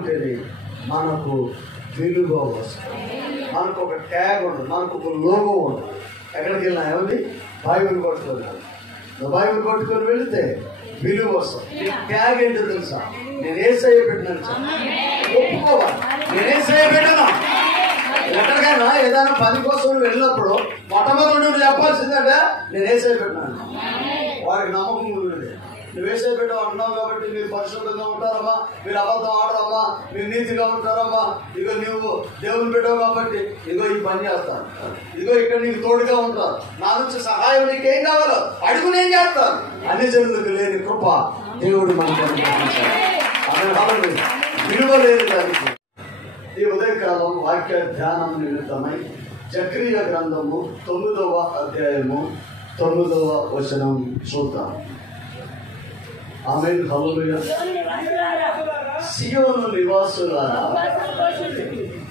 ఉంటేనే మనకు విలువ వస్తుంది. మనకు ఒక ట్యాగ్ ఉండదు, మనకు ఒక లోగో ఉండదు. ఎక్కడికి వెళ్ళినా ఏమండి బైబిల్ కొట్టుకొని బైబిల్ కొట్టుకొని వెళితే విలువ వస్తుంది. ట్యాగ్ ఏంటో తెలుసా? నేను యేసయ్య పెట్టినాను ఒప్పుకోవాలి. నేను యేసయ్య పెట్టినా. ఎక్కడికైనా ఏదైనా పని కోసం వెళ్ళినప్పుడు మొట్టమొదటి నువ్వు చెప్పాల్సిందంటే నేను యేసయ్య పెట్టినాను. వారికి నమ్మకం ఉండేది. నువ్వు యేసయ్య పెట్టావు అంటున్నావు కాబట్టి మీరు పరిశుద్ధంగా ఉంటారమ్మా, మీరు అబద్ధం ఆడరమ్మా, మీరు నీతిగా ఉంటారమ్మా, ఇగో నువ్వు దేవుని పెట్టావు కాబట్టి ఇగో ఈ పని చేస్తాను, ఇగో ఇక్కడ నీకు తోడుగా ఉంటారు, నా నుంచి సహాయం నీకేం కావాలో అడుగు నేను చేస్తాను. అన్ని జనులకు లేని కృప దేవుడు మనకు విలువ లేదు దానికి. ఈ ఉదయకాలం వాక్య ధ్యానం నిమిత్తమై జకరియా గ్రంథము 9వ అధ్యాయము 9వ వచనం చూద్దాం. ఆమేన్. హల్లెలూయా. సియోను నివాసులారా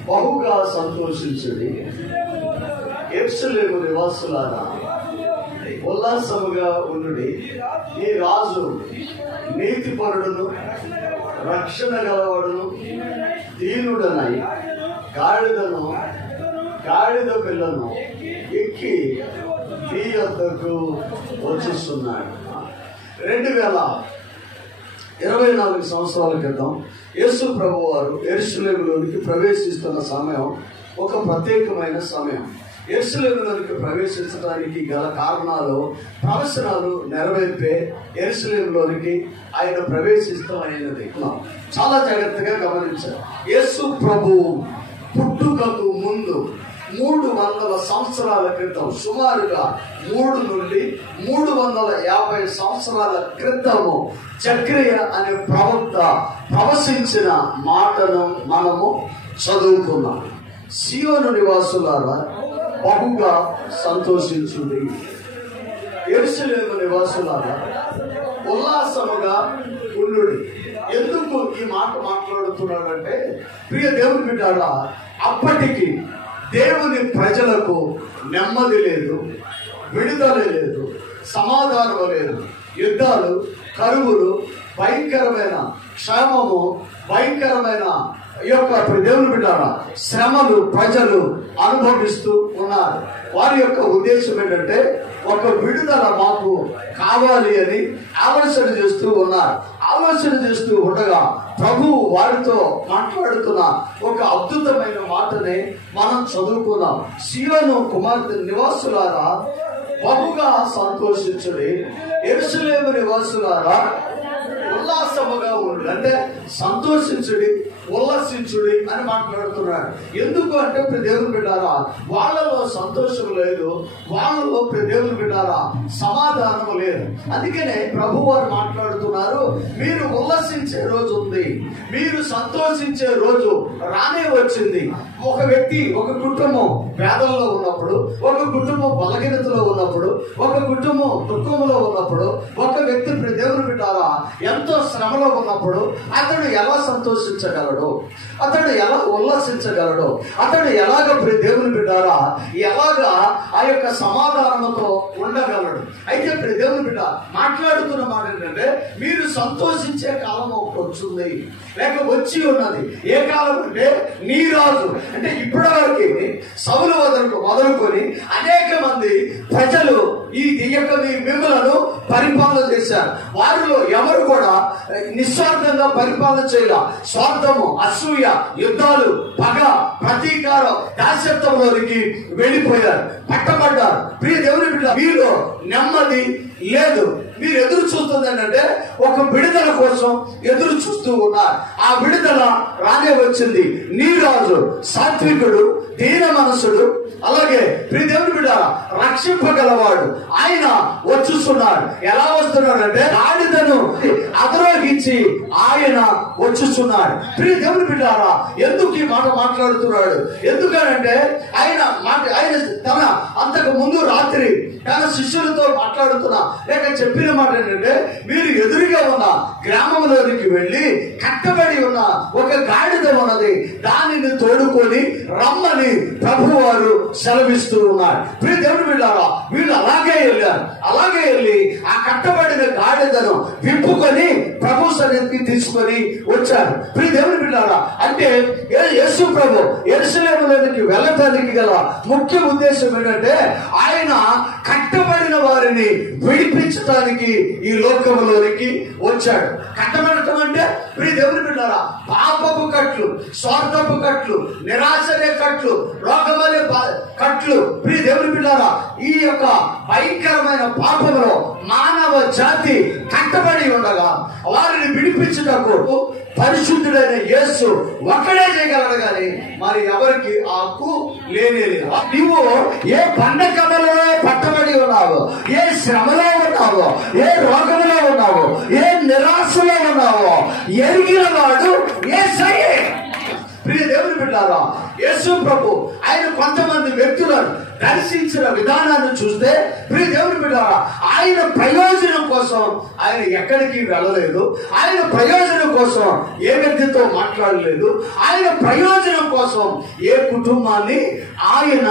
బహుగా సంతోషించుడి, యెరూషలేము నివాసులారా ఉల్లాసముగా ఉండుడి. ఈ రాజు నీతిపరుడును రక్షణ గలవాడును దీనుడనై గాడిద పిల్లను ఎక్కి నీ యొద్దకు వచ్చిస్తున్నాడు. 2024 సంవత్సరాల క్రితం యేసు ప్రభు వారు యెరూషలేములోనికి ప్రవేశిస్తున్న సమయం ఒక ప్రత్యేకమైన సమయం. యెరూషలేములోనికి ప్రవేశించడానికి గల కారణాలు, ప్రవచనాలు నెరవేర్పే యెరూషలేములోనికి ఆయన ప్రవేశిస్తాం అయినది చాలా జాగ్రత్తగా గమనించారు. యేసు ప్రభు పుట్టుకకు ముందు 300 సంవత్సరాల క్రితం, సుమారుగా 3 నుండి 350 సంవత్సరాల క్రితము జకరియా అనే ప్రవక్త ప్రవచించిన మాటను మనము చదువుకున్నాం. సియోను నివాసులారా బహుగా సంతోషించుడి, యెరూషలేము నివాసులారా ఉల్లాసముగా ఉండుడి. ఎందుకు ఈ మాట మాట్లాడుతున్నాడంటే, ప్రియ దేవుని బిడ్డలారా, అప్పటికి దేవుని ప్రజలకు నెమ్మది లేదు, విడుదల లేదు, సమాధానం లేదు. యుద్ధాలు, కరువులు, భయంకరమైన క్షేమము, భయంకరమైన దేవుని బిడ్డలారా శ్రమలు ప్రజలు అనుభవిస్తూ ఉన్నారు. వారి యొక్క ఉద్దేశం ఏంటంటే ఒక విడుదల మాకు కావాలి అని ఆలోచన చేస్తూ ఉన్నారు. ఆలోచన చేస్తూ ఉండగా ప్రభువు వారితో మాట్లాడుతున్న ఒక అద్భుతమైన మాటని మనం చదువుకున్నాం. సియోను కుమార్తె నివాసులారా బహుగా సంతోషించుడి, యెరూషలేము నివాసులారా ఉల్లాసముగా ఉండు. అంటే సంతోషించుడి, ఉల్లసించుడి అని మాట్లాడుతున్నాడు. ఎందుకు అంటే దేవుని బిడ్డారా వాళ్ళలో సంతోషం లేదు, వాళ్ళలో దేవుని బిడ్డారా సమాధానం లేదు. అందుకనే ప్రభు వారు మాట్లాడుతున్నారు, మీరు ఉల్లసించే రోజు ఉంది, మీరు సంతోషించే రోజు రానే వచ్చింది. ఒక వ్యక్తి, ఒక కుటుంబం పేదల్లో ఉన్నప్పుడు, ఒక కుటుంబం బలహీనతలో ఉన్నప్పుడు, ఒక కుటుంబం దుఃఖంలో ఉన్నప్పుడు, ఒక వ్యక్తి దేవుని బిడ్డారా ఎంతో శ్రమలో ఉన్నప్పుడు అతడు ఎలా సంతోషించగలడు, అతడు ఎలా ఉల్లసించగలడు, అతడు ఎలాగ దేవుని బిడ్డారా ఎలాగా ఆ యొక్క సమాధానంతో ఉండగలడు. అయితే దేవుని బిడ్డ మాట్లాడుతున్న మాట ఏంటంటే, మీరు సంతోషించే కాలం వచ్చింది, లేక వచ్చి ఉన్నది. ఏ కాలం అంటే నీ రాజు. అంటే ఇప్పటి వరకు సౌలు మొదలుకొని అనేక మంది ప్రజలు ఈ యొక్క మిమ్మలను పరిపాలన చేశారు. వారిలో ఎవరు కూడా నిస్వార్థంగా పరిపాలన చేయాల. స్వార్థము, అసూయ, యుద్ధాలు, పగ, ప్రతీకారం, దాస్యత్వంలోనికి వెళ్ళిపోయారు, పట్టబడ్డారు. ప్రియ దేవుని బిడ్డ, మీలో నెమ్మది లేదు. మీరు ఎదురు చూస్తుంది ఏంటంటే ఒక విడుదల కోసం ఎదురు చూస్తూ ఉన్నారు. ఆ విడుదల రానే వచ్చింది. నీ రాజు సాత్వికుడు, దీన మనసుడు, అలాగే ప్రియ దేవుని బిడ్డ రక్షింపగలవాడు ఆయన వచ్చుస్తున్నాడు. ఎలా వస్తున్నాడు అంటే గాడిదను అధిరోహించి ఆయన వచ్చుస్తున్నాడు. ప్రియ దేవుని బిడ్డారా ఎందుకు ఈ మాట మాట్లాడుతున్నాడు? ఎందుకనంటే ఆయన తన అంతకు ముందు రాత్రి తన శిష్యులతో మాట్లాడుతున్నా లేక చెప్పిన మాట ఏంటంటే, మీరు ఎదురుగా ఉన్న గ్రామంలోనికి వెళ్ళి కట్టబడి ఉన్న ఒక గాడిద ఉన్నది, దానిని తోడుకొని రమ్మని ప్రభువారు సెలవిస్తూ ఉన్నారు. ప్రియ దేవుని బిడ్డలారా, వీళ్ళు అలాగే వెళ్ళారు. అలాగే వెళ్ళి ఆ కట్టబడిన గాడిదను విప్పుకొని ప్రభు సన్నిధికి తీసుకొని వచ్చారు. ప్రియ దేవుని బిడ్డలారా, అంటే యేసు ప్రభు యెరూషలేములోనికి వెళ్ళటానికి గల ముఖ్య ఉద్దేశం ఏంటంటే, ఆయన కట్టబడిన వారిని విడిపించడానికి ఈ లోకంలోనికి వచ్చాడు. కట్టబడటం అంటే ప్రియ దేవుని బిడ్డలారా, పాపపు కట్లు, స్వార్థపు కట్లు, నిరాశలే కట్లు, రోగమలే కట్లు. ప్రియ దేవుని బిడ్డలారా, ఈ యొక్క భయంకరమైన పాపంలో మానవ జాతి కట్టబడి ఉండగా వారిని విడిపించుటకు పరిశుద్ధుడైన యేసు ఒక్కడే చేయగలడు, కానీ మరి ఎవరికి ఆ హక్కు లేనే లేదు. నువ్వు ఏ బంధకములో పట్టబడి ఉన్నావో, ఏ శ్రమలో ఉన్నావో, ఏ రోగంలో ఉన్నావో, ఏ నిరాశలో ఉన్నావో ఎరిగిన వాడు యేసయ్యే. ప్రియ దేవుని బిడ్డలారా, యేసు ప్రభు ఆయన కొంతమంది వ్యక్తులను దర్శించిన విధానాన్ని చూస్తే, ప్రియ దేవుని బిడ్డలారా, ఆయన ప్రయోజనం కోసం ఆయన ఎక్కడికి వెళ్ళలేదు. ఆయన ప్రయోజనం కోసం ఏ వ్యక్తితో మాట్లాడలేదు. ఆయన ప్రయోజనం కోసం ఏ కుటుంబాన్ని ఆయన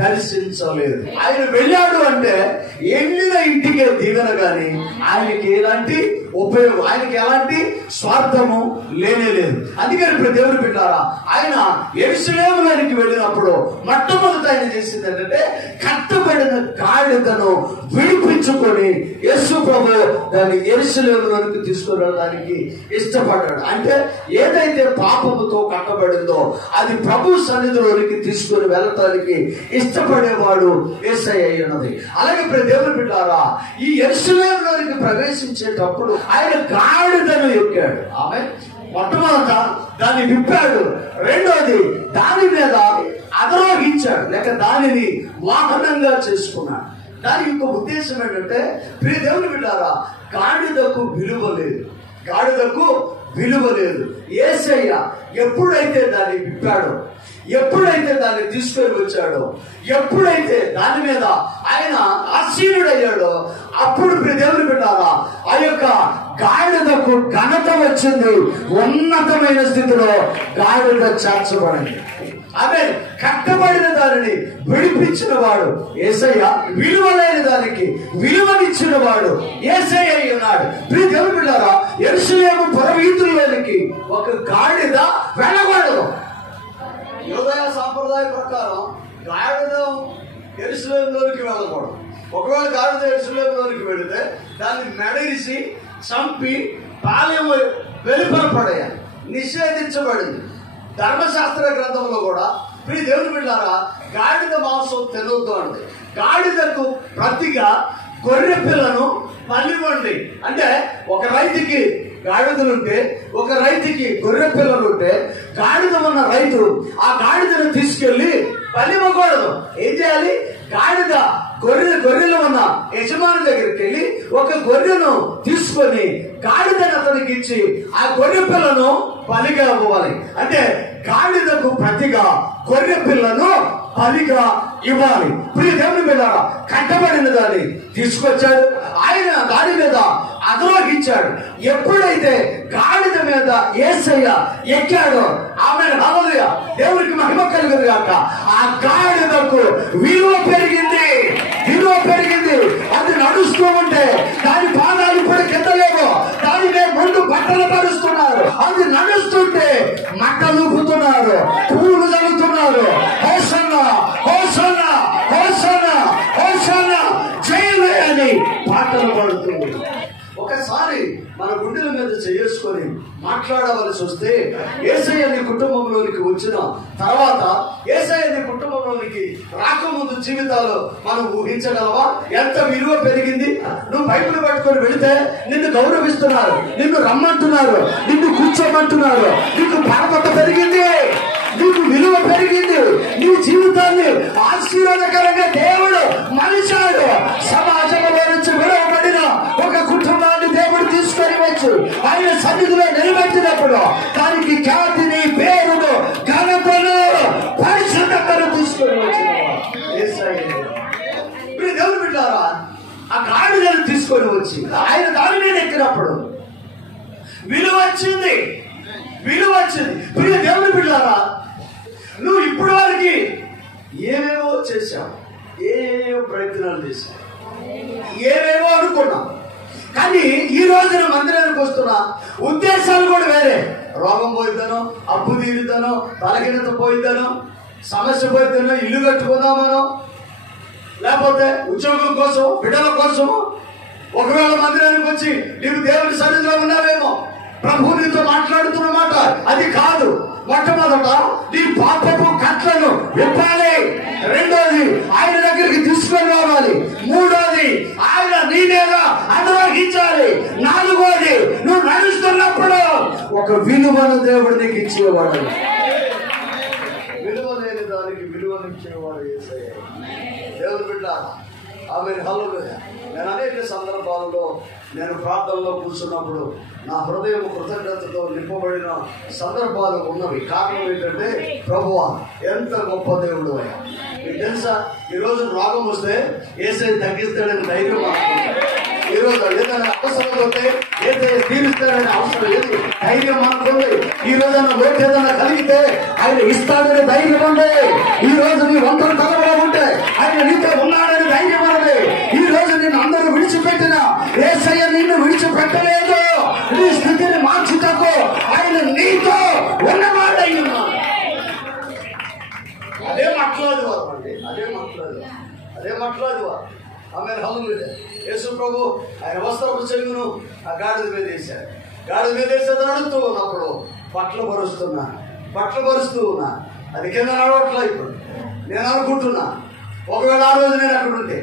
దర్శించలేదు. ఆయన వెళ్ళాడు అంటే వెళ్ళిన ఇంటికే దీవెన, కానీ ఆయనకి ఎలాంటి ఉపయోగం, ఆయనకి ఎలాంటి స్వార్థము లేనే లేదు. అందుకని ప్రతి దేవుని బిడ్డలారా, ఆయన యెరూషలేములోనికి వెళ్ళినప్పుడు మొట్టమొదట ఆయన చేసింది ఏంటంటే, కట్టబడిన గాడిదను విడిపించుకొని యేసు ప్రభు దాన్ని యెరూషలేములోనికి తీసుకుని వెళ్ళడానికి ఇష్టపడ్డాడు. అంటే ఏదైతే పాపముతో కట్టబడిందో అది ప్రభు సన్నిధిలోనికి తీసుకుని వెళ్ళటానికి ఇష్టపడేవాడు యేసయ్య ఉన్నది. అలాగే ప్రతి దేవుని బిడ్డలారా, ఈ యెరూషలేములోనికి ప్రవేశించేటప్పుడు ఆయన గాడిదను ఎక్కాడు. ఆమె మొట్టమొదట దాన్ని విప్పాడు. రెండోది దాని మీద అధిరోహించాడు, లేక దానిని వాహనంగా చేసుకున్నాడు. దాని యొక్క ఉద్దేశం ఏంటంటే, ప్రియ దేవుని బిడ్డలారా, గాడిదకు విలువ లేదు. గాడిదకు విలువ లేదు. యేసయ్య ఎప్పుడైతే దాన్ని విప్పాడో, ఎప్పుడైతే దాన్ని తీసుకొని వచ్చాడో, ఎప్పుడైతే దాని మీద ఆయన ఆసీనుడయ్యాడో, అప్పుడు దేవుని బిడ్డలారా, ఆ యొక్క గాడిదకు ఘనత వచ్చింది. ఉన్నతమైన స్థితిలో గాడిద చేర్చబడింది. ఆమె కట్టబడిన దానిని విడిపించిన వాడు యేసయ్య, విలువ లేని దానికి విలువనిచ్చిన వాడు యేసయ్య ఉన్నాడు. ప్రియ దేవుని బిడ్డలారా, యెరూషలేము పురవీధుల్లోనికి ఒక గాడిద వెళ్ళకూడదు. యూదయ సాంప్రదాయ ప్రకారం గాడిద యెరూషలేములోనికి వెళ్ళకూడదు. ఒకవేళ గాడిద యెరూషలేములోనికి వెళితే దాన్ని మెడరిసి చంపి పాలెం వెలుపల పడేయాలి, నిషేధించబడింది. ధర్మశాస్త్ర గ్రంథంలో కూడా ప్రియ దేవుని బిడ్డలారా, గాడిద మాంసం తినొద్దు అంటే, గాడిదకు ప్రతిగా గొర్రె పిల్లను పల్లివ్వండి. అంటే ఒక రైతుకి గాడిదలుంటే, ఒక రైతుకి గొర్రె పిల్లలుంటే, గాడిద ఉన్న రైతు ఆ గాడిదను తీసుకెళ్లి పల్లివ్వకూడదు. ఏం చేయాలి? గాడిద గొర్రెలు ఉన్న యజమాని దగ్గరికి వెళ్ళి ఒక గొర్రెను తీసుకొని గాడిదను అతనికి ఇచ్చి ఆ గొర్రె పిల్లను బలిగా ఇవ్వాలి. అంటే గాడిదకు ప్రతిగా గొర్రె పిల్లను బలిగా ఇవ్వాలి. ప్రియ దేవుని మీద కట్టబడిన దాన్ని తీసుకొచ్చాడు. ఆయన దాని మీద అధిరోహించాడు. ఎప్పుడైతే గాడిద మీద యేసయ్య ఎక్కాడో, ఆమె హల్లెలూయా, దేవునికి మహిమ కలుగును గాక, ఆ గాడిదకు విలువ పెరిగింది, విలువ పెరిగింది. అది నడుస్తూ ఉంటే దాని పాదాలు కూడా కింద లేవు, దాని మీద ముందు బట్టలు పరుస్తున్నారు. అది నడుస్తుంటే మట్టలుపుతున్నారు, పూలు చల్లుతున్నారు. హోసన్నా హోసన్నా హోసన్నా హోసన్నా జయమే అని పాటలు పాడుతుంది. ఒకసారి మన గుండెల మీద చేసుకొని మాట్లాడవలసి వస్తే, యేసయ్య నీ కుటుంబంలోనికి వచ్చిన తర్వాత, యేసయ్య నీ కుటుంబంలోనికి రాకముందు జీవితాలు మనం ఊహించగలవా? ఎంత విలువ పెరిగింది. నువ్వు బైబిల్ పట్టుకొని వెళితే నిన్ను గౌరవిస్తున్నారు, నిన్ను రమ్మంటున్నారు, నిన్ను కూర్చోమంటున్నారు. నీకు పరపత పెరిగింది, నీకు విలువ పెరిగింది. నీ జీవితాన్ని ఆశీర్వాదకరంగా దేవుడు మలిచాడు. సమాజంలో నుంచి విడవబడిన ఒక కుటుంబాన్ని దేవుడు తీసుకొని వచ్చు ఆయన సన్నిధిలో నిలబెట్టినప్పుడు దానికి ఖ్యాతిని, పేరును, ఘనతను, పరిశుద్ధతను తీసుకొని వచ్చిన దేవుడు బిడ్డారా, తీసుకొని వచ్చి ఆయన దాని మీద ఎక్కినప్పుడు విలువ వచ్చింది. ప్రియ దేవుని బిడ్డలారా, నువ్వు ఇప్పుడు వారికి ఏమేమో చేశావు, ఏమేమో ప్రయత్నాలు చేశావు, ఏమేమో అనుకున్నావు. కానీ ఈ రోజున మందిరానికి వస్తున్నా ఉద్దేశాలు కూడా వేరే. రోగం పోయిద్దానో, అప్పు తీరుతానో, తలకింత పోయిద్దానో, సమస్య పోయిద్దానో, ఇల్లు కట్టుకుందామనో, లేకపోతే ఉద్యోగం కోసం, బిడ్డల కోసము. ఒకవేళ మందిరానికి వచ్చి నీవు దేవుని సన్నిధిలో ఉన్నావేమో, ప్రభు నీతో మాట్లాడుతున్న మాట అది కాదు. మొట్టమొదట నీ పాపపు కట్లను విప్పాలి. రెండోది ఆయన దగ్గరికి తీసుకొని రావాలి. మూడోది ఆయన నీ మీద అనుగ్రహించాలి. నాలుగోది నువ్వు నడుస్తున్నప్పుడు ఒక విలువను దేవుడు నీకు ఇచ్చేవాడు. విలువ లేని దానికి విలువనిచ్చేవాడు యేసయ్య. దేవుని బిడ్డ ఆమె హల్లెలూయా. నేను అనేక సందర్భాలలో నేను ప్రార్థనలో కూర్చున్నప్పుడు నా హృదయం కృతజ్ఞతతో నింపబడిన సందర్భాలు ఉన్నవి. కారణం ఏంటంటే, ప్రభువా ఎంత గొప్ప దేవుడు అయ్యా. మీకు తెలుసా, ఈరోజు రోగం వస్తే యేసయ్య తగ్గిస్తాడని ధైర్యం. ఈరోజు ఏదైనా అవసరం వస్తే యేసయ్య తీరుస్తాడని అవసరం లేదు, ధైర్యం అనుకోండి. ఈ రోజు లోటు ఏదైనా కలిగితే ఆయన ఇస్తాడని ధైర్యం ఉంది. ఈ రోజు నీ వంతలు తలబడా ఉంటే ఆయన నీతో ఉన్నాడని ధైర్యం ఉంది. ఈ రోజు నేను అందరూ విడిచిపెట్టిన యేసయ్య నిన్ను విడిచిపెట్టలేదు. నీ స్థితిని మార్చుటకు ఆయన నీతో ఉన్నవాడై ఉన్నాడు. అదే మాట్లాడేవారు అండి, అదే మాట్లాడేవారు. ఆమె హల్లెలూయా. యేసు ప్రభు ఆయన వస్త్రపు చెంగును ఆ గాడిద మీద వేశాడు. గాడిద మీద వేసి నడుస్తూ ఉన్నప్పుడు బట్టలు పరుస్తూ ఉన్నా. అది కింద నడవట్లా. ఇప్పుడు నేను అనుకుంటున్నా, ఒకవేళ ఆ రోజు నేను అక్కడ ఉంటే,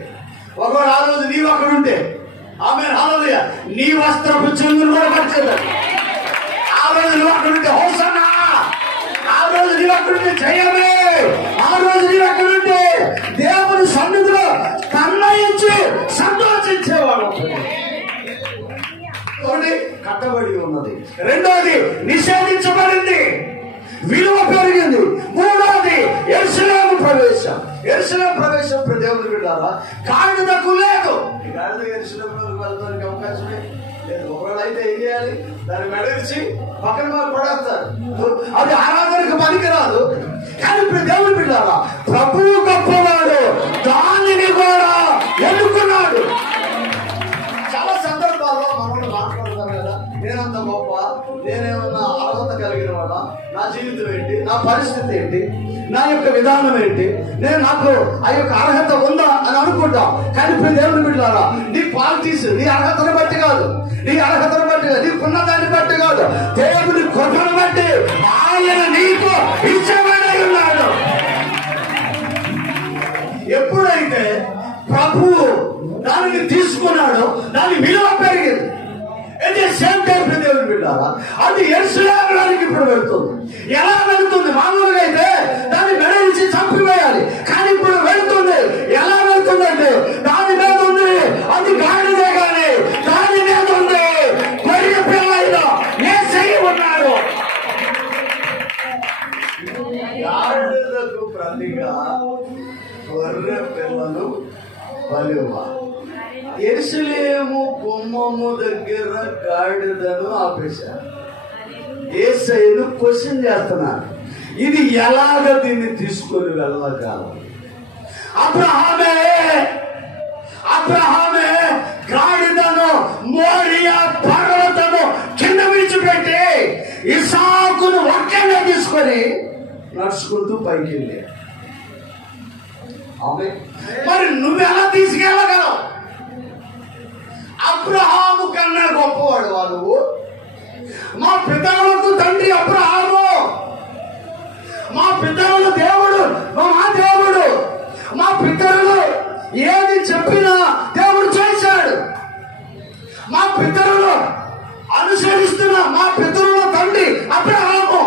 ఒకవేళ ఆ రోజు నీవు అక్కడ ఉంటే, ఆమె హల్లెలూయా, నీ వస్త్రపు చెంగును కూడా పరిచేది. ఆ రోజు నువ్వు అక్కడ ఉంటే హోసన్నా, ఆ రోజు నీవు అక్కడ ఉంటే జయమే, ఆ రోజు నీవు అక్కడ ఉంటే దేవుని సన్నిధిలో తన్మయించి సంతోషించేవాడు. ఒకటి కట్టబడి ఉన్నది, రెండోది నిషేధించబడింది, విలువ పెరిగింది, మూడోది యెరూషలేము ప్రవేశం. యెరూషలేము ప్రవేశం దేవుని బిడ్డలారా గాడిదకు లేదు. గాడిద యెరూషలేములోకి వెళ్ళడానికి అవకాశమే లేదు. ఒకవేళ అయితే ఏం చేయాలి, దాన్ని మెడలిచి పక్కన పడేస్తారు. అది ఆరాధనకు పనికిరాదు. కానీ ఇప్పుడు దేవుని బిడ్డలారా ప్రభువు గొప్పవాడు, దానిని కూడా ఎన్నుకున్నాడు. చాలా సందర్భాల్లో మనల్ని మాట్లాడతాం కదా, నేనంత గొప్ప, నేనేమన్నా అర్హత కలిగిన వాడా, నా జీవితం ఏంటి, నా పరిస్థితి ఏంటి, నా యొక్క విధానం ఏంటి, నాకు ఆ యొక్క అర్హత ఉందా అని అనుకుంటాం. కానీ ఇప్పుడు దేవుని బిడ్డలారా నీ క్వాలిటీస్ నీ అర్హతను బట్టి కాదు, నీకున్న దాన్ని బట్టి కాదు, దేవుని కృపను బట్టి ఆయన నీకు ఇచ్చేవాడై ఉన్నాడు. ఎప్పుడైతే ప్రభువు దానిని తీసుకున్నాడో దాని విలువ పెరిగింది. అయితే సేమ్ టైం దేవుని బిడ్డారా అది యెరూషలేములోనికి ఇప్పుడు వెళ్తుంది. ఎలా వెళ్తుంది? మామూలుగా అయితే దాన్ని మెడలించి చంపివేయాలి. కానీ ఇప్పుడు వెళ్తుంది. ఎలా వెళ్తుందంటే దాని మీద ఉంది, అది గాడిదే కానీ దాని మీద ఉంది గొర్రె పిల్ల యేసయ్య ఉన్నాడు. గాడిదకు ప్రతిగా గొర్రె పిల్లలు బలివ్వ. యెరూషలేము గుమ్మము దగ్గర గాడిదను ఆపేశారు. యేసయ్యను క్వశ్చన్ చేస్తున్నారు, ఇది ఎలాగ దీన్ని తీసుకొని వెళ్ళగలం? అబ్రహామే గాడిదను మోరియా పర్వతము కింద విడిచిపెట్టి ఇస్సాకును ఒక్కనే తీసుకొని నడుచుకుంటూ పైకి వెళ్ళాడు. మరి నువ్వెలా తీసుకెళ్ళగలవు? అబ్రహాము కన్నా గొప్పవాడు నువ్వు. మా పితరులకు తండ్రి అబ్రహాము, మా పితరుల దేవుడు, మా దేవుడు. మా పితరులు ఏది చెప్పినా దేవుడు చేశాడు. మా పితరులు అనుసరిస్తున్న మా పితరుల తండ్రి అబ్రహాము,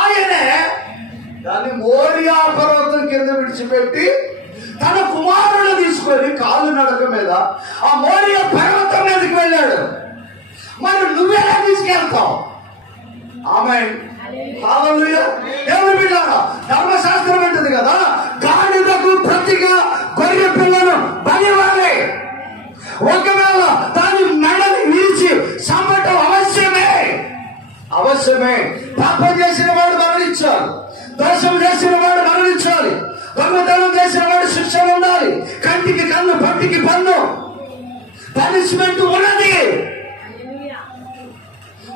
ఆయనే దాన్ని మోరియా పర్వతం కింద విడిచిపెట్టి తన కుమారుడు తీసుకొని కాలు నడక మీద ఆ మోరియా పర్వతం మీదకి వెళ్ళాడు. మరి నువ్వెలా తీసుకెళ్తావు? ఆమేన్. హల్లెలూయా. దేవుని బిడ్డలారా ధర్మశాస్త్రం అంటది కదా, గాడిదకు ప్రతిగా గొర్రె పిల్లను బలివ్వాలి. ఒకవేళ దాని మెడని విరిచి చంపటం అవశ్యమే. పాపం చేసిన వాడు మరణించాలి, దోషం చేసిన వాడు మరణించాలి, దొంగతనం చేసిన వాడు శిక్ష ఉండాలి. కంటికి కన్ను, పట్టికి పన్ను, పనిష్మెంట్ ఉన్నది.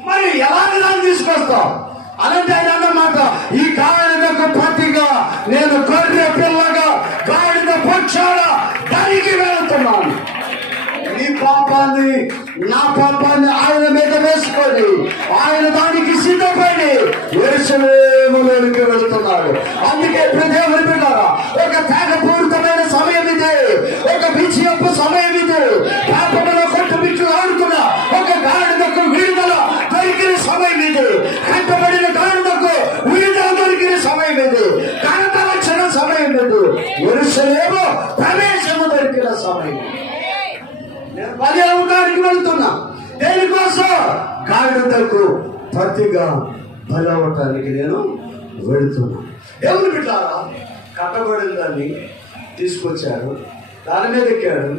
మరి ఎలాంటి దాన్ని తీసుకొస్తాం? అలాంటి ఆయన అన్నమాట, ఈ గాడిదకు ప్రతిగా నేను గొర్రె పిల్లగా గాడిద పక్షాన దానికి వెళుతున్నాను. నీ పాపాన్ని నా పాపాన్ని ఆయన మీద వేసుకొని ఆయన దానికి సిద్ధపడి యెరూషలేములోనికి వెళుతున్నాడు. అందుకే దేవుని బిడ్డలారా, ఒక త్యాగపూరితమైన సమయం ఇది, ఒక విజయపు సమయం ఇది. పాపంలో కొట్టుమిట్లు ఆడుతున్న ఒక గాడిదకు విడుదల దొరికిన సమయం ఇది, కట్టబడిన గాడిదకు విడుదల దొరికిన సమయం ఇది, ఘనత వచ్చిన సమయం ఇది, యెరూషలేము ప్రవేశము దొరికిన సమయం. నేను బలి అవడానికి వెళ్తున్నా. దేనికోసం? గాడిదకు ప్రతిగా బలి అవటానికి నేను వెళుతున్నా. దేవుని బిడ్డలారా, కట్టబడిన దాన్ని తీసుకొచ్చాడు, దాని మీద ఎక్కాడు,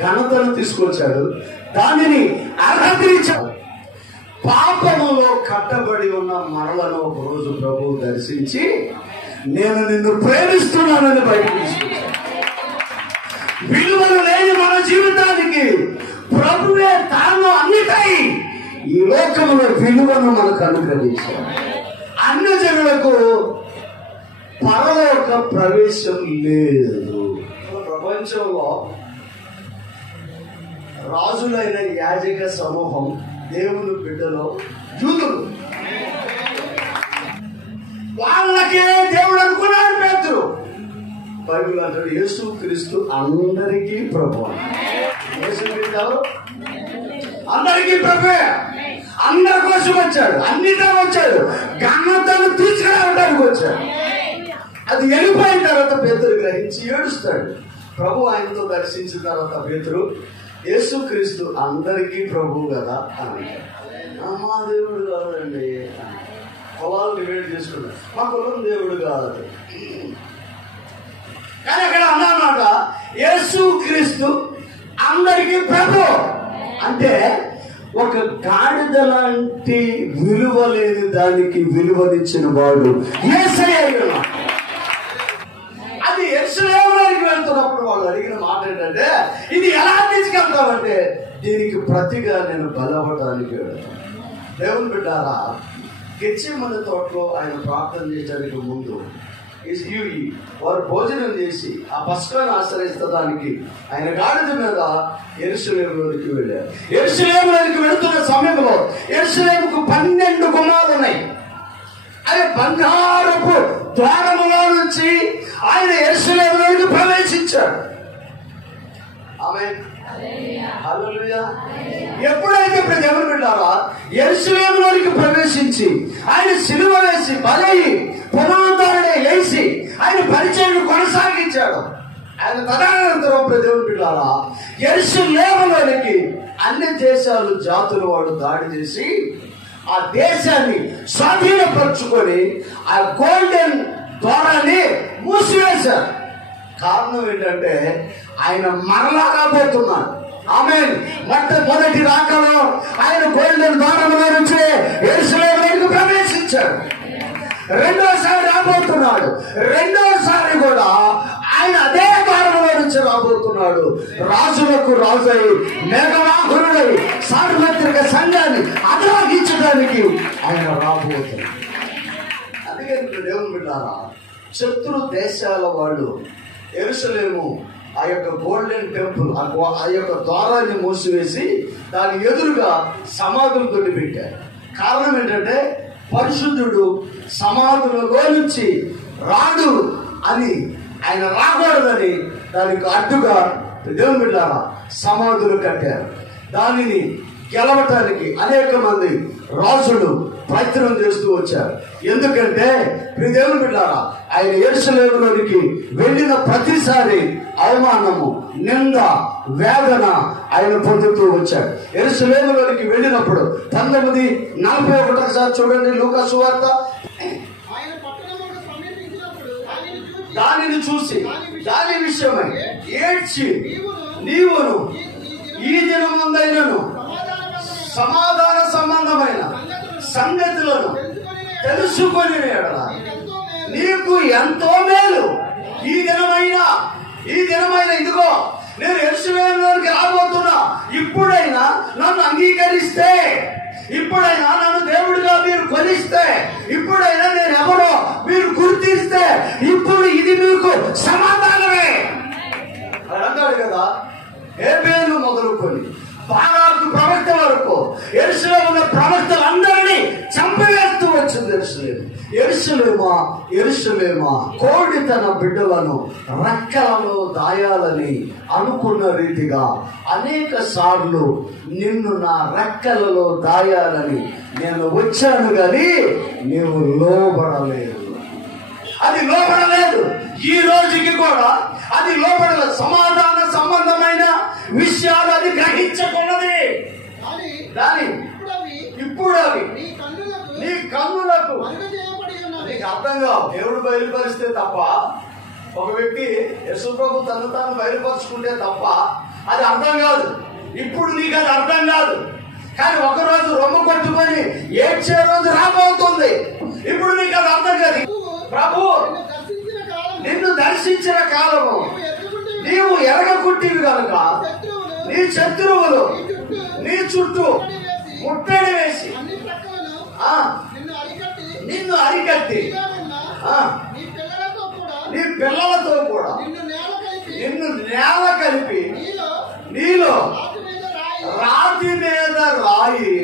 ఘనతను తీసుకొచ్చాడు, దానిని అర్హతనిచ్చాడు. పాపములో కట్టబడి ఉన్న మనలను ఒక రోజు ప్రభువు దర్శించి నేను నిన్ను ప్రేమిస్తున్నానని బయటకు తీసుకొచ్చాడు. విలువలు లేని మన జీవితానికి ప్రభువే తాను అన్నిటై ఈ లోకంలో విలువను మనకు అనుగ్రహించాడు. అన్ని జనులకు పరలోక ప్రవేశం లేదు. ప్రపంచంలో రాజులైన యాజక సమూహం, దేవుని బిడ్డలో యూదులు, వాళ్ళకే దేవుడు అనుకున్నాడు పేతురు. బైబిల్ అంటాడు యేసు క్రీస్తు అందరికీ ప్రభు. అందరికీ ప్రభువే, అందరి కోసం వచ్చాడు, అన్నిటా వచ్చాడు, ఘనతను తీసుకురావడానికి వచ్చాడు. అది వెళ్ళిపోయిన తర్వాత పేతురు గ్రహించి ఏడుస్తాడు. ప్రభు ఆయనతో దర్శించిన తర్వాత పేతురు యేసు క్రీస్తు అందరికీ ప్రభు కదా అని. మా దేవుడు కాదండి, పొలాలు డివైడ్ చేసుకున్నాడు, మా కులం దేవుడు కాదు. కానీ అక్కడ అన్నమాట యేసు క్రీస్తు అందరికీ ప్రభు అంటే ఒక గాడిద లాంటి విలువ లేని దానికి విలువనిచ్చిన వాడు యేసయ్య. అది యెరూషలేములోకి వెళ్తున్నప్పుడు వాళ్ళు అడిగిన మాట ఏంటంటే, ఇది ఎలా తీసుకెళ్తామంటే దీనికి ప్రతిగా నేను బలవడానికి వెళ్తాను. దేవుని బిడ్డారా, గెత్సేమనే తోటలో ఆయన ప్రార్థన చేయడానికి ముందు వారు భోజనం చేసి ఆ పస్కాను ఆశ్రయిస్తడానికి ఆయన గాడిద మీద యెరూషలేములోకి వెళ్ళారు. యెరూషలేములోకి వెళుతున్న సమయంలో యెరూషలేముకు 12 గుమ్మాలు ఉన్నాయి. అది బంగారపు ద్వారములో నుంచి ఆయన యెరూషలేములోకి ప్రవేశించాడు. ఆమేన్, హల్లెలూయా. ఎప్పుడైతే దేవుని బిడ్డలారా యెరూషలేములోకి ప్రవేశించి ఆయన సిలువ వేసి బలయి పునరుద్ధరణ వేసి ఆయన పరిచయం కొనసాగించాడు. ఆయన తదనంతరం దేవుని బిడ్డలారా యెరూషలేములోకి అన్ని దేశాలు జాతులు వాడు దాడి చేసి ఆ దేశాన్ని స్వాధీనపరుచుకొని ఆ గోల్డెన్ ద్వారాన్ని మూసివేశారు. కారణం ఏంటంటే ఆయన మరలా రాబోతున్నాడు. ఆమేన్. మొదటి రాకలో ఆయన గోల్డెన్ ద్వారంలో నుంచి యెరూషలేములోకి ప్రవేశించాడు. రెండోసారి రాబోతున్నాడు. రెండోసారి కూడా ఆయన అదే ద్వారంలో నుంచి రాబోతున్నాడు. రాజులకు రాజై మేఘవాహనుడై సార్వత్రిక సంఘాన్ని అధిరోహించడానికి ఆయన రాబోతున్నాడు. అందుకే దేవుని బిడ్డారా, శత్రు దేశాల వాళ్ళు యెరూషలేము ఆ యొక్క గోల్డెన్ టెంపుల్ ఆ యొక్క ద్వారాన్ని మూసివేసి దాని ఎదురుగా సమాధులు కొట్టి పెట్టారు. కారణం ఏంటంటే పరిశుద్ధుడు సమాధులలో నుంచి రాడు అని, ఆయన రాకూడదని దానికి అడ్డుగా దేవుని బిడ్డలారా సమాధులు కట్టారు. దానిని గెలవటానికి అనేక మంది రాజులు ప్రయత్నం చేస్తూ వచ్చారు. ఎందుకంటే దేవుని బిడ్డలారా ఆయన యెరూషలేములోనికి వెళ్ళిన ప్రతిసారి అవమానము, నింద, వేదన ఆయన పొందుతూ వచ్చాడు. యెరూషలేములోనికి వెళ్ళినప్పుడు 19:41 చూడండి, లూకా సువార్త. దానిని చూసి దాని విషయమై ఏడ్చి నీవును ఈ దినమందైనను సమాధాన సంబంధమైన సంగతులను తెలుసుకొని నీకు ఎంతో మేలు. ఈ దినమైన ఇదిగో నేను యెరూషలేములోనికి రాబోతున్నా. ఇప్పుడైనా నన్ను అంగీకరిస్తే, ఇప్పుడైనా నన్ను దేవుడిగా మీరు కొలిస్తే, ఇప్పుడైనా నేను ఎవరో మీరు గుర్తిస్తే, ఇప్పుడు ఇది మీకు సమాధానమే అని అంటాడు కదా. హేబేలు మొదలుకొని బారాకు ప్రవక్త వరకు యెరూషలేములో ఉన్న ప్రవక్తలందరినీ చంపివేస్తూ వచ్చింది యెరూషలేమా, కోడి తన బిడ్డలను రెక్కలలో దాయాలని అనుకున్న రీతిగా అనేక సార్లు నిన్ను నా రెక్కలలో దాయాలని నేను వచ్చాను కానీ నీవు లోబడలేదు. అది లోబడలేదు. ఈ రోజుకి కూడా అది లోబడలేదు. సమాధాన సంబంధమైన విషయాలు అది గ్రహించకున్నది. ఇప్పుడు అవి నీ కన్నులకు నీకు అర్థం కావు. దేవుడు బయలుపరిస్తే తప్ప, ఒక వ్యక్తి యేసు ప్రభు తను తాను బయలుపరుచుకుంటే తప్ప అది అర్థం కాదు. ఇప్పుడు నీకు అది అర్థం కాదు. కానీ ఒకరోజు రొమ్ము కొట్టుకొని ఏడ్చే రోజు రాబోతుంది. ఇప్పుడు నీకు అది అర్థం కాదు. ప్రభు నిన్ను దర్శించిన కాలము నీవు ఎరగకుట్టివి కనుక నీ శత్రువులు నీ చుట్టూ ముట్టడి వేసి నిన్ను అరికట్టి నీ పిల్లలతో కూడా నిన్ను నేల కలిపి నీలో రాతి మీద రాయి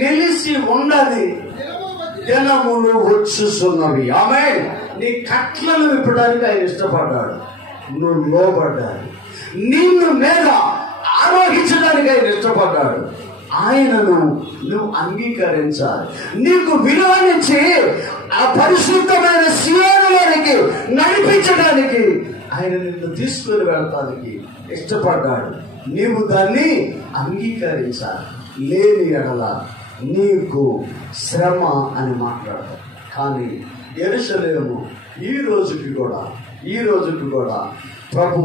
నిలిచి ఉండని దినములు వచ్చుచున్నవి. ఆమేన్. నీ కట్లను విప్పడానికి ఆయన ఇష్టపడ్డాడు. నువ్వు లోబడ్డాడు. నిన్ను మీద ఆరోహించడానికి ఆయన ఇష్టపడ్డాడు. ఆయనను నువ్వు అంగీకరించాలి. నీకు విలువనిచ్చి ఆ పరిశుద్ధమైన సీయోనులోనికి నడిపించడానికి ఆయన నిన్ను తీసుకుని వెళ్ళడానికి ఇష్టపడ్డాడు. నీవు దాన్ని అంగీకరించాలి. లేని ఎడల నీకు శ్రమ అని మాట్లాడతాడు. కానీ యెరూషలేము ఈ రోజుకి కూడా ప్రభు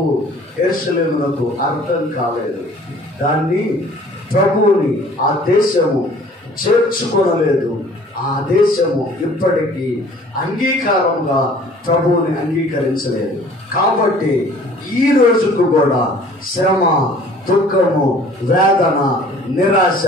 యెరూషలేమునకు అర్థం కాలేదు. దాన్ని ప్రభువుని ఆ దేశము చేర్చుకొనలేదు. ఆ దేశము ఇప్పటికీ అంగీకారంగా ప్రభువుని అంగీకరించలేదు. కాబట్టి ఈ రోజుకు కూడా శ్రమ, దుఃఖము, వేదన, నిరాశ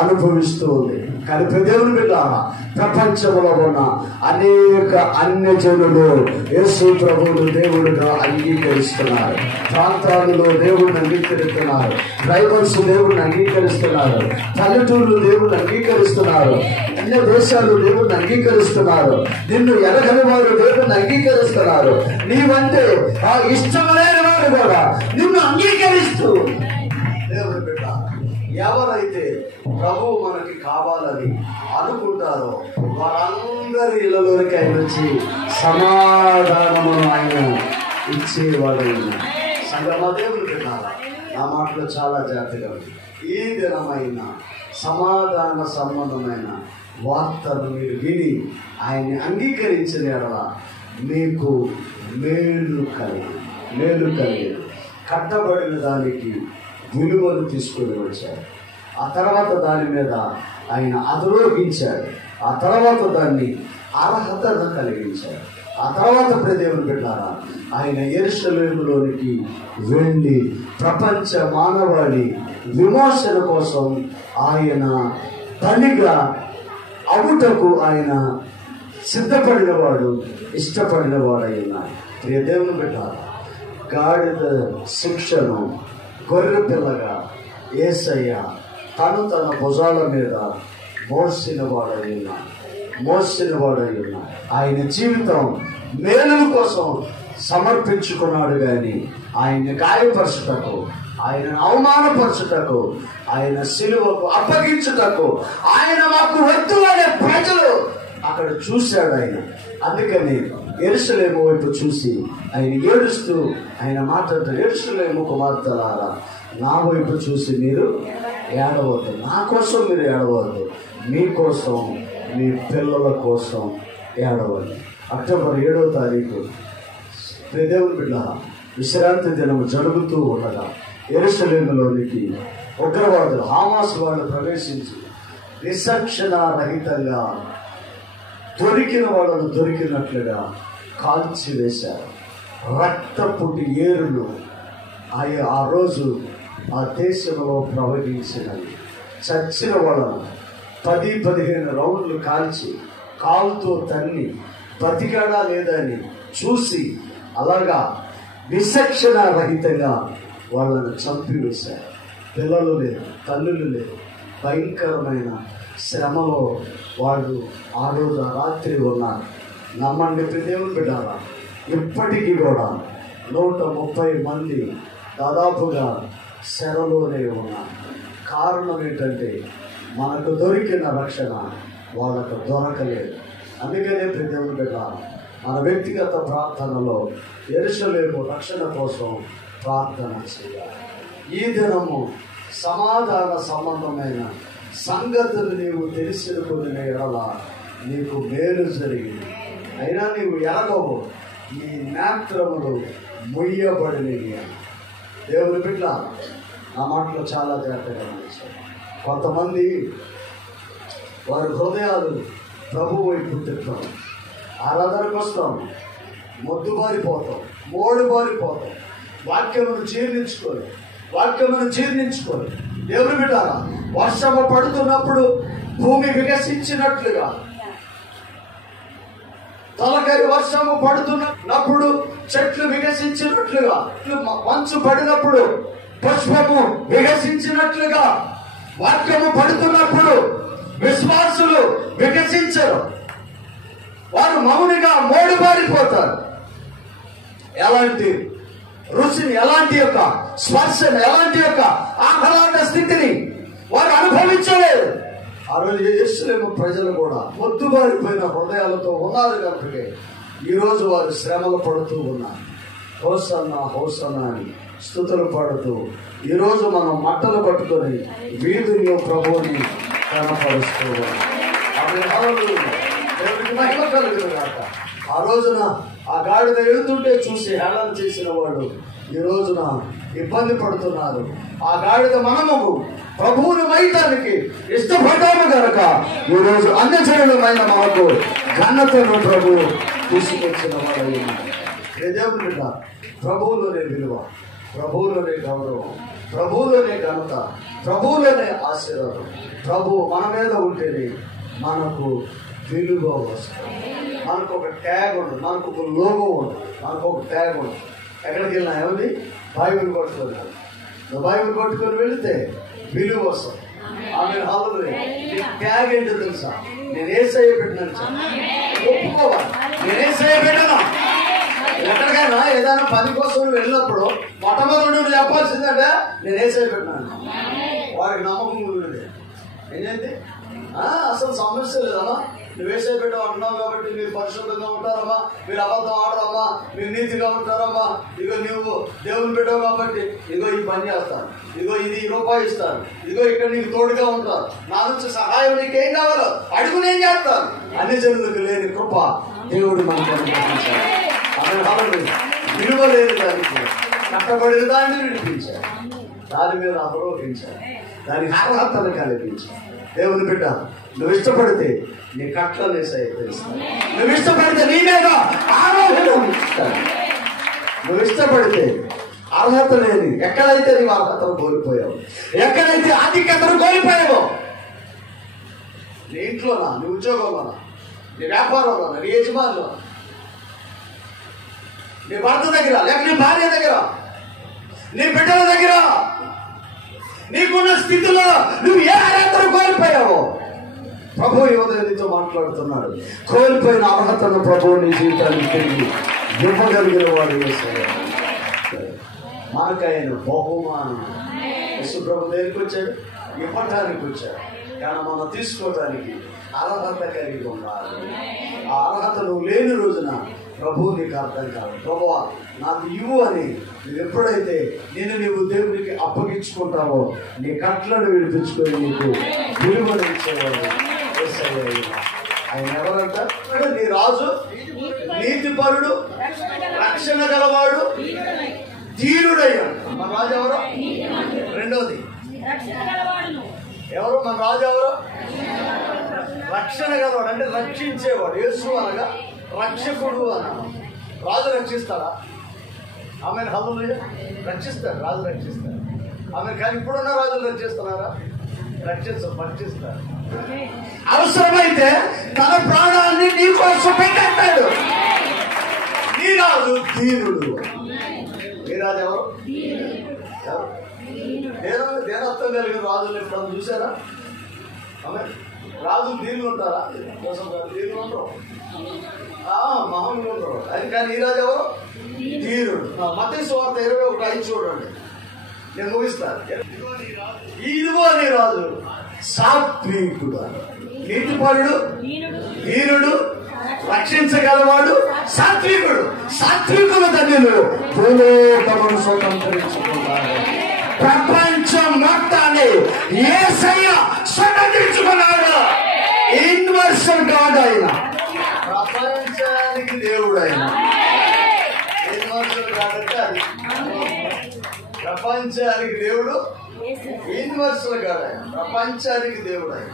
అనుభవిస్తూ ఉంది. కానీ దేవుని బిడ్డలారా, ప్రపంచంలో ఉన్న అనేక అన్యజనులు యేసు ప్రభువును దేవుడిగా అంగీకరిస్తున్నారు. ప్రాంతాలలో దేవుడిని అంగీకరిస్తున్నారు. ట్రైబల్స్ దేవుడిని అంగీకరిస్తున్నారు. పల్లెటూళ్ళు దేవుడిని అంగీకరిస్తున్నారు. అన్య దేశాలు దేవుడిని అంగీకరిస్తున్నారు. నిన్ను ఎరగని వారు దేవుడిని అంగీకరిస్తున్నారు. నీవంటే ఆ ఇష్టం లేని వారు కూడా నిన్ను అంగీకరిస్తూ దేవుని బిడ్డ ఎవరైతే ప్రభువు మనకి కావాలని అనుకుంటారో వారందరి ఇళ్ళలోకి ఆయన వచ్చి సమాధానమును ఆయన ఇచ్చేవాడు. సంగమా దేవుని పెట్టాలా. నా మాటలో చాలా జాగ్రత్తగా ఉంది. ఈ దినమైన సమాధాన సంబంధమైన వార్తను మీరు విని ఆయన్ని అంగీకరించిన ఎడల మీకు మేలు కలిగి కట్టబడిన దానికి విలువను తీసుకొని వచ్చారు. ఆ తర్వాత దాని మీద ఆయన అధిరోహించాడు. ఆ తర్వాత దాన్ని అర్హతను కలిగించాడు. ఆ తర్వాత దేవుని బిడ్డలారా, ఆయన యెరూషలేములోనికి వెళ్ళి ప్రపంచ మానవాళి విమోచన కోసం ఆయన తల్లిగా అవుటకు ఆయన సిద్ధపడినవాడు, ఇష్టపడినవాడు అయినాడు. ప్రియ దేవుని బిడ్డలారా, గాడిద శిక్షను గొర్రె పిల్లగా యేసయ్య తను తన భుజాల మీద మోసినవాడై ఉన్నాడు. ఆయన జీవితం మేలుల కోసం సమర్పించుకున్నాడు. కానీ ఆయన్ని గాయపరచుటకు, ఆయన అవమానపరచుటకు, ఆయన సిలువకు అప్పగించుటకు ఆయన మాకు వద్దు అనే ప్రజలు అక్కడ చూశాడు ఆయన. అందుకని యెరూషలేము వైపు చూసి ఆయన ఏడుస్తూ ఆయన మాట్లాడుతూ, యెరూషలేము కుమార్తెలారా, నా వైపు చూసి మీరు ఏడవద్దు. నా కోసం మీరు ఏడవద్దు, మీకోసం, మీ పిల్లల కోసం ఏడవద్దు. అక్టోబర్ 7వ తారీఖు దేవుని బిడ్డ విశ్రాంతి దినము జరుగుతూ ఉండగా యెరూషలేములోనికి ఉగ్రవాదులు హమాస్ వాళ్ళు ప్రవేశించి విచక్షణ రహితంగా దొరికిన వాళ్ళను దొరికినట్లుగా కాల్చివేశారు. రక్తపుటి ఏరులు ఆ రోజు ఆ దేశంలో ప్రవహించినవి. చచ్చిన వాళ్ళను 10-15 రౌండ్లు కాల్చి కాలుతో తన్ని బతికాడా లేదని చూసి అలాగా విచక్షణ రహితంగా వాళ్ళను చంపివేశారు. పిల్లలు లేరు, తల్లులు లేరు. భయంకరమైన శ్రమలో వాళ్ళు ఆ రోజు రాత్రి ఉన్నారు. నమ్మండి దేవుని బిడ్డారా, ఇప్పటికీ కూడా 130 మంది దాదాపుగా శరలోనే ఉన్నారు. కారణం ఏంటంటే మనకు దొరికిన రక్షణ వాళ్ళకు దొరకలేదు. అందుకనే దేవుని బిడ్డారా, మన వ్యక్తిగత ప్రార్థనలో యెరూషలేము రక్షణ కోసం ప్రార్థన చేయాలి. ఈ దినము సమాధాన సంబంధమైన సంగతులు నీవు తెలుసుకుని ఎడల నీకు మేలు జరిగింది. అయినా నీవు ఎరగవు, ఈ నేత్రములు ముయ్యబడినవి. దేవుని బిడ్డ ఆ మాటలో చాలా జాగ్రత్తగా గమనించారు. కొంతమంది వారి హృదయాలు ప్రభు వైపు తిప్పుతాం, ఆరాధనకు వస్తాం, మొద్దుబారిపోతాం, మోడుబారిపోతాం, వాక్యమును జీర్ణించుకోవాలి. దేవుని బిడ్డారా, వర్షము పడుతున్నప్పుడు భూమి వికసించినట్లుగా, తొలకరి వర్షము పడుతున్నప్పుడు చెట్లు వికసించినట్లుగా, మంచు పడినప్పుడు పుష్పము వికసించినట్లుగా, వాక్యము పడుతున్నప్పుడు విశ్వాసులు వికసించరు. వారు మౌనిగా మోడుబారిపోతారు. ఎలాంటి రుచిని, ఎలాంటి యొక్క స్పర్శను, ఎలాంటి యొక్క ఆహ్లాద స్థితిని వారు అనుభవించలేదు. ఆ రోజు యెరూషలేము ప్రజలు కూడా మొద్దుబారిపోయిన హృదయాలతో ఉన్నారు కనుక ఈరోజు వారు శ్రమలు పడుతూ ఉన్నారు. హోసన్నా హోసన్నా అని స్తుతులు పాడుతూ ఈరోజు మనం మట్టలు పట్టుకొని వీధుల్లో ప్రభువుని కనపరుస్తూ ఉన్నాం. దేవునికి మహిమ కలుగును గాక. ఆ రోజున ఆ గాడిద ఎడుతుంటే చూసి హేళన చేసిన వాడు ఈ రోజున ఇబ్బంది పడుతున్నారు. ఆ గాడిద మనము ప్రభువుని మైతానికి ఇష్టపడ్డాము కనుక ఈరోజు అన్యజనులమైన మనకు ఘనతను ప్రభు తీసుకొచ్చిన వాడు. దేవుని బిడ్డ, ప్రభువులోనే విలువ, ప్రభువులోనే గౌరవం, ప్రభువులోనే ఘనత, ప్రభువులోనే ఆశీర్వాదం. ప్రభు మన మీద ఉంటేనే మనకు విలువ వస్తుంది. మనకు ఒక ట్యాగ్ ఉండదు, మనకు ఒక లోగో ఉండదు, మనకు ఒక ట్యాగ్ ఉండదు. ఎక్కడికి వెళ్ళినా ఏమని బైబిల్ కొట్టుకొని వెళ్తాం. నువ్వు బైబిల్ కొట్టుకొని వెళితే విలువ వస్తుంది. ఆమె హాలు ట్యాగ్ ఏంటో తెలుసా? నేను యేసయ్య పెట్టినాను. ఒప్పుకోవాలి, నేను యేసయ్య పెట్టను. ఎక్కడికైనా ఏదైనా పని కోసం వెళ్ళినప్పుడు మొట్టమొదటి నువ్వు చెప్పాల్సిందంటే నేను యేసయ్య పెట్టినాను. వారికి నమ్మకం కుదిరింది. ఏంటంటే అసలు సమస్య లేదమ్మా, నువ్వు యేసయ్య పెట్టావు అంటున్నావు కాబట్టి మీరు పరిశుభ్రంగా ఉంటారమ్మా, మీరు అబద్ధం ఆడరమ్మా, మీరు నీతిగా ఉంటారమ్మా, ఇగో నువ్వు దేవుని పెట్టావు కాబట్టి ఇగో ఈ పని చేస్తాను, ఇగో ఇది రూపాయి ఇస్తాను, ఇగో ఇక్కడ నీకు తోడుగా ఉంటారు, నా నుంచి సహాయం నీకేం కావాలో అడుగు నేను చేస్తాను. అన్ని జనులకు లేని కృప దేవుడు మనకు అనుగ్రహించాడు. విలువ లేదు దానికి, కట్టబడిన దాన్ని విడిపించాడు, దాని మీద అవరోహించాడు, దానికి అర్హతను కలిగించాడు. దేవుని బిడ్డ, నువ్వు ఇష్టపడితే నీ కట్లను తెలుస్తాను. నువ్వు ఇష్టపడితే నీ మీద ఆరోహణ ఇస్తాను. నువ్వు ఇష్టపడితే అర్హత లేని ఎక్కడైతే నీవు అర్హతను కోల్పోయావు, ఎక్కడైతే ఆధిక్యతను కోల్పోయావో, నీ ఇంట్లోనా, నీ ఉద్యోగంలోనా, నీ వ్యాపారంలోనా, నీ యజమానిలో, నీ భర్త దగ్గర, లేక నీ భార్య దగ్గర, నీ బిడ్డల దగ్గర, నీకున్న స్థితిలో నువ్వు ఏ అర్హతను కోల్పోయావో ప్రభు యువతతో మాట్లాడుతున్నాడు. కోల్పోయిన అర్హతను ప్రభు నీ జీవితానికి తిరిగి ఇవ్వగలిగిన వాడు మనకైన బహుమానం. యేసు ప్రభు దేనికి వచ్చాడు? ఇవ్వటానికి వచ్చాడు. కానీ మనం తీసుకోవటానికి అర్హత కలిగి ఉండాలి. ఆ అర్హత నువ్వు లేని రోజున ప్రభు నీకు అర్థం కాదు. ప్రభువా నాకు ఇవ్వు అని నువ్వు ఎప్పుడైతే నీవు దేవునికి అప్పగించుకుంటావో నీ కట్లను విడిపించుకొని నీకు విలువను ఇచ్చేవాడు ఆయన. ఎవరంట? నీ రాజు, నీతిపరుడు, రక్షణ గలవాడు, ధీరుడయ్యాడు. మన రాజు ఎవరు? రెండోది ఎవరు? మన రాజు ఎవరు? రక్షణ గలవాడు, అంటే రక్షించేవాడు. యేసు అనగా రక్షకుడు అన్న. రాజు రక్షిస్తాడా? ఆమె హల్లేలూయా రక్షిస్తాడు, రాజు రక్షిస్తాడు ఆమె. కానీ ఇప్పుడున్న రాజులు రక్షిస్తున్నారా? భక్షిస్తారు. అవసరమైతే తన ప్రాణాన్ని నీ కోసం పెట్టేస్తాడు. నీ రాజు దీనుడు. నీ రాజు ఎవరు? దేనత్వం కలిగిన రాజులు ఎప్పుడన్నా చూసారా? ఆమె రాజులు దీనులు ఉంటారా? దీనులు ఉండరు, మహంలు ఉండరు. అది కానీ ఈ రాజు ఎవరు? దీనుడు. మత్తయి సువార్త 21:5 చూడండి, నేను ముగిస్తాను. ఇదిగో నీ రాజు సాత్వికుడు, నీతిపరుడు, వీరుడు, రక్షించగలవాడు, సాత్వికుడు. సాత్వికులు ధన్యులు, భూలోకమును స్వతంత్రించుకున్నారు. ప్రపంచం మొత్తాన్ని యేసయ్య స్వతంత్రించుకున్నాడు. యూనివర్సల్ గాడ్ ఆయన, ప్రపంచానికి దేవుడు ఆయన. యూనివర్సల్ గాడ్ అంటే అది ప్రపంచానికి దేవుడు, యూనివర్సల్ గాడ్ ఆయన, ప్రపంచానికి దేవుడు ఆయన.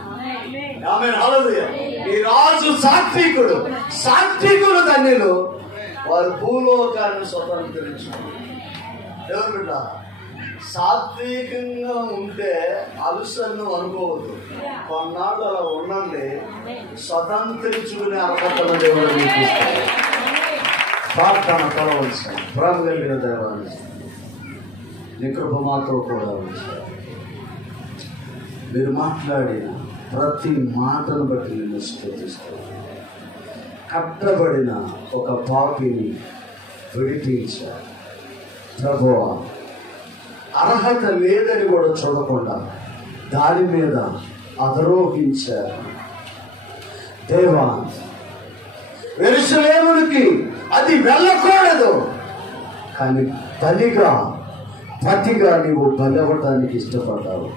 ఆమేన్ హల్లెలూయా. ఈ రాజు సాత్వికుడు, సాత్వికులు ధన్యులు, వారు భూలోకాన్ని స్వతంత్రించుకున్నారు. దేవుని బిడ్డ, సాత్వికంగా ఉంటే అలుసన్ను అనుకోవద్దు. కొన్నాళ్ళు అలా ఉండండి, స్వతంత్రించుకునే అర్హతను దేవుడు మీకు ఇస్తాడు. ప్రార్థన కొలవలసిన ప్రేమ కలిగిన దేవాన్ని నీ కృప మాతో కూడా ఉంచారు. మీరు మాట్లాడిన ప్రతి మాటను బట్టి నేను స్తుతిస్తాను. కట్టబడిన ఒక పాపిని విడిపించారు ప్రభువా. అర్హత లేదని కూడా చూడకుండా దాని మీద అధరోహించారు దేవా. యెరూషలేమునికి అది వెళ్ళకూడదు, కానీ బలిగా పతిగా నీవు బలవటానికి ఇష్టపడ్డావు.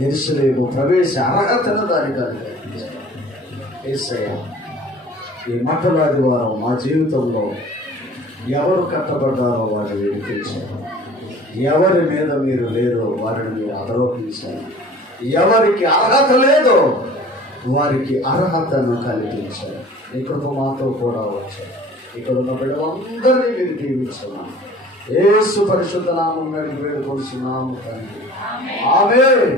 యెరూషలేము ప్రవేశ అర్హతను దానికి యేసయ్య, ఈ మట్టలాది వారం మా జీవితంలో ఎవరు కట్టబడ్డారో వారిని విడిపించారు. ఎవరి మీద మీరు లేరో వారిని మీరు అధరోహించారు. ఎవరికి అర్హత లేదో వారికి అర్హతను కల్పించారు. నీ కృప మాతో కూడా వచ్చారు. ఇక్కడ ఉన్న బిడ్డలందరినీ మీరు దీవించున్నాము. యేసు పరిశుద్ధ నామం వేడుకొంటున్నాము తండ్రి. ఆమేన్.